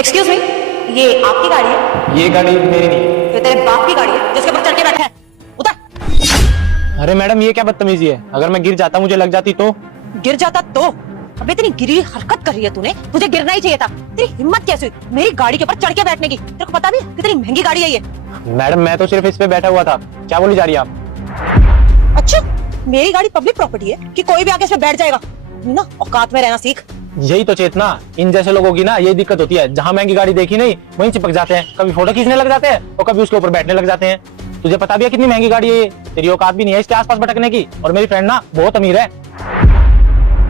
Excuse me, ये आपकी गाड़ी है? ये गाड़ी मेरी नहीं। ये तेरे बाप की गाड़ी है जिसके ऊपर चढ़ के बैठा है। उतर। अरे मैडम ये क्या बदतमीजी है, अगर मैं गिर जाता मुझे लग जाती तो? गिर जाता तो? अबे इतनी गिरी हरकत कर रही है तूने, तुझे गिरना ही चाहिए था। तेरी हिम्मत कैसे हुई मेरी गाड़ी के ऊपर चढ़ के बैठने की? तेरे को पता भी है कितनी महंगी गाड़ी है ये? मैडम मैं तो सिर्फ इस पे बैठा हुआ था, क्या बोली जा रही है आप? अच्छा, मेरी गाड़ी पब्लिक प्रॉपर्टी है कि कोई भी आके इसमें बैठ जाएगा? ना औकात में रहना सीख। यही तो चेतना, इन जैसे लोगों की ना ये दिक्कत होती है, जहाँ महंगी गाड़ी देखी नहीं वहीं चिपक जाते हैं, कभी फोटो खींचने लग जाते हैं और कभी उसके ऊपर बैठने लग जाते हैं। तुझे पता भी है कितनी महंगी गाड़ी है ये? तेरी औकात भी नहीं है इसके आसपास भटकने की। और मेरी फ्रेंड ना बहुत अमीर है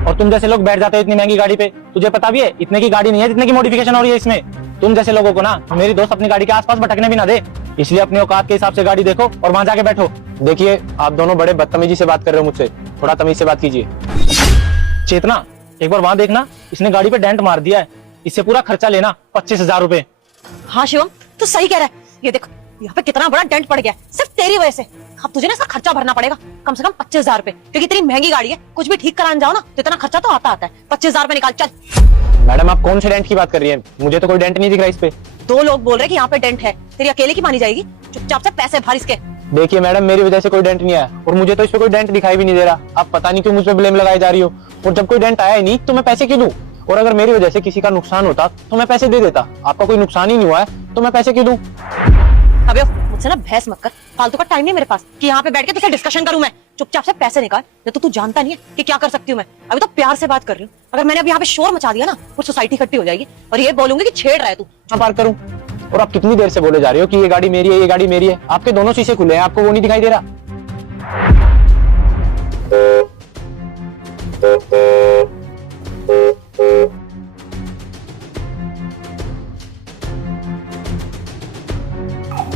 और तुम जैसे लोग बैठ जाते हो इतनी महंगी गाड़ी पे। तुझे पता भी है इतने की गाड़ी नहीं है जितने की मॉडिफिकेशन हो रही है इसमें। तुम जैसे लोगों को ना मेरी दोस्त अपनी गाड़ी के आसपास भटकने भी ना दे, इसलिए अपनी औकात के हिसाब से गाड़ी देखो और वहां जाके बैठो। देखिए आप दोनों बड़े बदतमीजी से बात कर रहे हो मुझसे, थोड़ा तमीज से बात कीजिए। चेतना एक बार वहां देखना, इसने गाड़ी पे डेंट मार दिया है, इससे पूरा खर्चा लेना 25,000 रुपए। हाँ शिवम, तू सही कह रहा है। ये देख यहाँ पे कितना बड़ा डेंट पड़ गया है सिर्फ तेरी वजह से। अब तुझे ना इसका खर्चा भरना पड़ेगा कम से कम 25,000 रुपए, क्योंकि इतनी महंगी गाड़ी है, कुछ भी ठीक कराने जाओ ना तो इतना खर्चा तो आता है। 25,000 रुपए निकाल चल। मैडम आप कौन से डेंट की बात कर रही है? मुझे तो कोई डेंट नहीं दिख रहा इस पे। दो लोग बोल रहे हैं कि यहाँ पे डेंट है, तेरी अकेले की मानी जाएगी? चुपचाप से पैसे भर इसके। देखिए मैडम मेरी वजह से कोई डेंट नहीं आया और मुझे तो इस पे कोई डेंट दिखाई भी नहीं दे रहा। आप पता नहीं क्यों मुझ पे ब्लेम लगाई जा रही हो, और जब कोई डेंट आया ही नहीं तो मैं पैसे क्यों दूं? और अगर मेरी वजह से किसी का नुकसान होता तो मैं पैसे दे देता। आपका कोई नुकसान ही नहीं हुआ है तो मैं पैसे क्यों दूं? अबे मुझसे ना बहस मत कर, फालतू का टाइम नहीं मेरे पास कि यहाँ पे बैठ के तुझसे डिस्कशन करूं मैं। चुपचाप से पैसे निकाल, नहीं तो तू जानता नहीं है कि क्या कर सकती हूँ मैं। अभी तो प्यार से बात कर रही हूँ, अगर मैंने अब यहाँ पे शोर मचा दिया ना पूरी सोसाइटी इकट्ठी हो जाएगी और ये बोलूंगी कि छेड़ रहा है तू। पार करूं? और आप कितनी देर से बोले जा रहे हो कि ये गाड़ी मेरी है, ये गाड़ी मेरी है? आपके दोनों शीशे खुले हैं, आपको वो नहीं दिखाई दे रहा?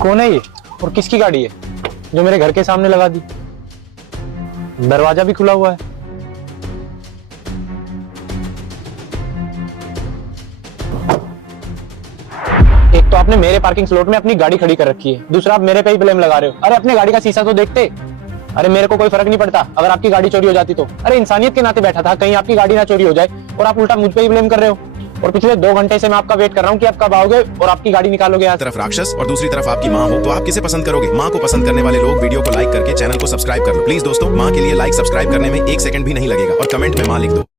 कौन है ये और किसकी गाड़ी है जो मेरे घर के सामने लगा दी? दरवाजा भी खुला हुआ है। एक तो आपने मेरे पार्किंग स्लॉट में अपनी गाड़ी खड़ी कर रखी है, दूसरा आप मेरे पे ही ब्लेम लगा रहे हो। अरे अपने गाड़ी का शीशा तो देखते। अरे मेरे को कोई फर्क नहीं पड़ता अगर आपकी गाड़ी चोरी हो जाती तो। अरे इंसानियत के नाते बैठा था, कहीं आपकी गाड़ी ना चोरी हो जाए, और आप उल्टा मुझ पे ही ब्लेम कर रहे हो। और पिछले 2 घंटे से मैं आपका वेट कर रहा हूँ कि आप कब आओगे और आपकी गाड़ी निकालोगे। एक तरफ राक्षस और दूसरी तरफ आपकी माँ हो तो आप किसे पसंद करोगे? माँ को पसंद करने वाले लोग वीडियो को लाइक करके चैनल को सब्सक्राइब कर लो प्लीज। दोस्तों माँ के लिए लाइक सब्सक्राइब करने में 1 सेकंड भी नहीं लगेगा और कमेंट में माँ लिख दो।